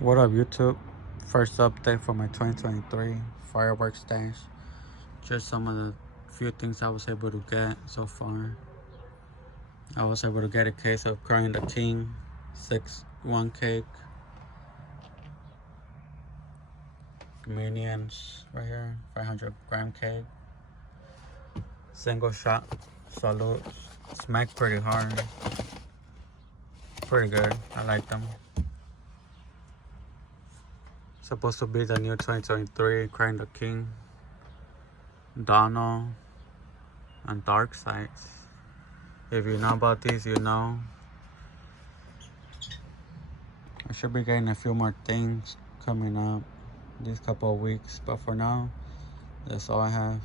What up, YouTube? First update for my 2023 fireworks stash. Just some of the few things I was able to get so far. I was able to get a case of Crying the King, 6-1 cake, Minions right here, 500-gram cake, single shot salutes, smack pretty hard, pretty good. I like them. Supposed to be the new 2023 Crying the King, Donald, and Dark Sides. If you know about these, you know. I should be getting a few more things coming up these couple of weeks, but for now, that's all I have.